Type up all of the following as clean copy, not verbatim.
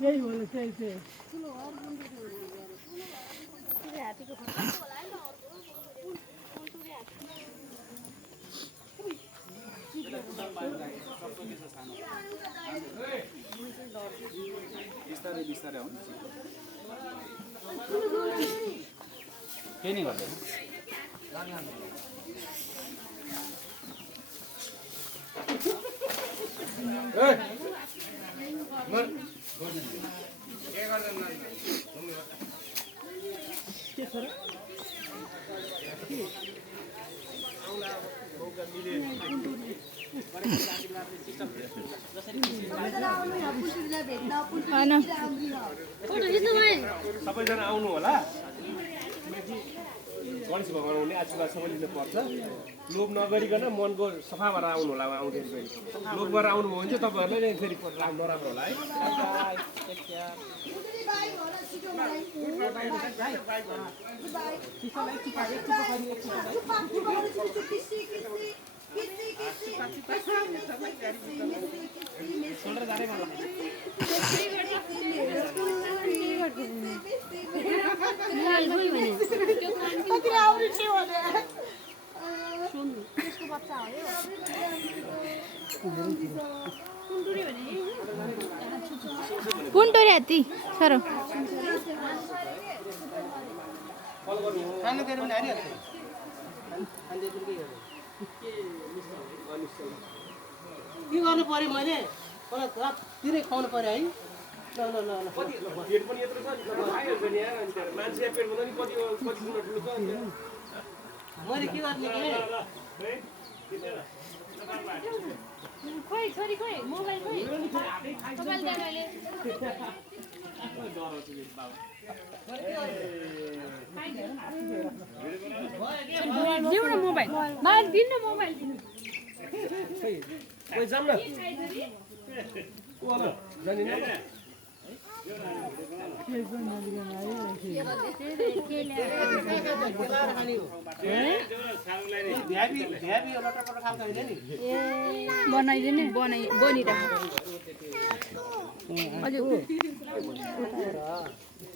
यही होला त्यही बिस्तारै बिस्तारै आउनु केही नै गर्दैन सबैजना आउनु होला गणेश भगवान आउने आशीर्वादसँग लिनुपर्छ लोभ नगरिकन मनको सफा भएर आउनु होला आउँदाखेरि फेरि लोभ गरेर आउनुभयो भने चाहिँ तपाईँहरूले फेरि नराम्रो होला है कुन्टोरी हात्ती सर के गर्नु पर्यो मैले तिरै खुवाउनु पर्यो है पेट पनि यत्रो छ खाइहाल्छ नि यार मान्छे पेट भन्दा नि कति ठुलो ठुलो छ मैले के गर्ने खोइ छोरी खोइ मोबाइल खोइ मोबाइल दे मैले दिउ न मोबाइल मलाई दिनु न मोबाइल दिनु कोही जाम न कोला जानि न बनाइदिने बनिरहेको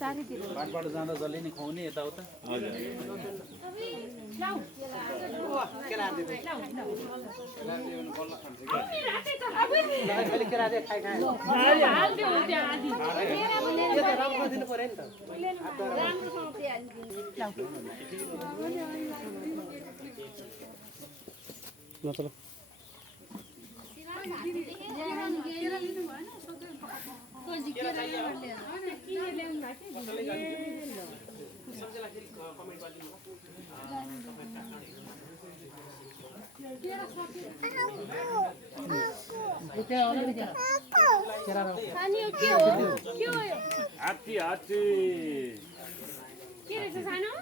बाटबाट जाँदा जसले नि खुवाउने यताउता हात्ती हात्ती के रहेछ सानो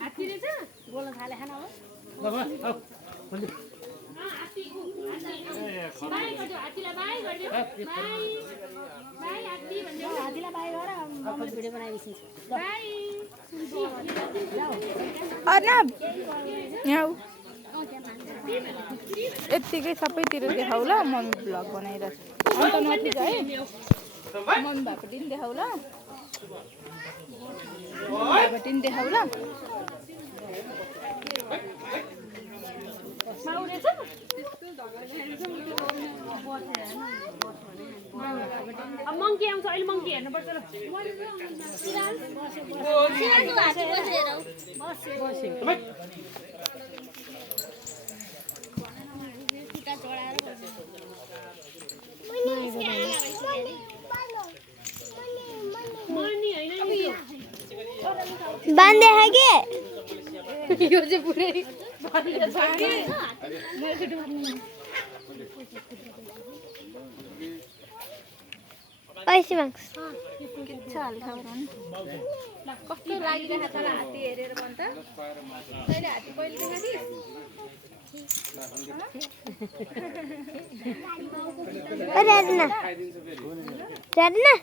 हात्ती रहेछ बोल्न थाले खाना हो बाई गरिदियो हात्तीलाई बाई गरिदियो बाई हात्ती भन्दै हात्तीलाई बाई गर मम्मीले भिडियो बनाइदिन्छु बाई अर्नब यहाँ यत्तिकै सबैतिर देखाउ ल मम्मी भ्लग बनाइरहेको छु अन्त नथिज है मम्मी भएपट्टि पनि देखाउ ल भएपट्टि पनि देखाउ ल मङ्की आउँछ अहिले मङ्की हेर्नुपर्छ ल बांधे है के यो चाहिँ पुरै पैसे माग्छ कस्तो लागिरहेको छ हात्ती हेरेर भन्छ तैँले हात्ती कहिले देखाइस् Rena. Rena.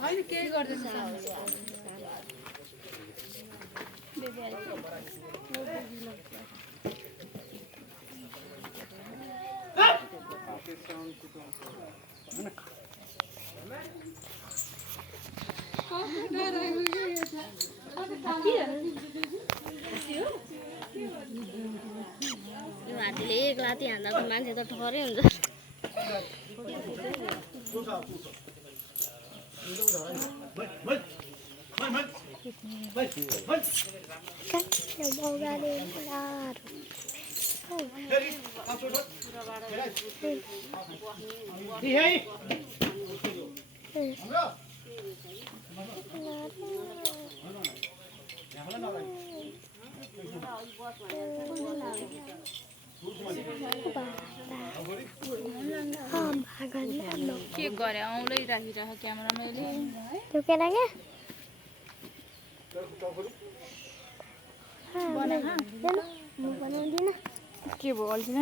होइन केही गर्दैन यो हात्तीले एक लाती हान्दा त मान्छे त ठहरै हुन्छ के गरे आउँदै राखिरह क्यामेरा मैले त्यो केटा क्या म बनाउँदिनँ के भयो अल्छी न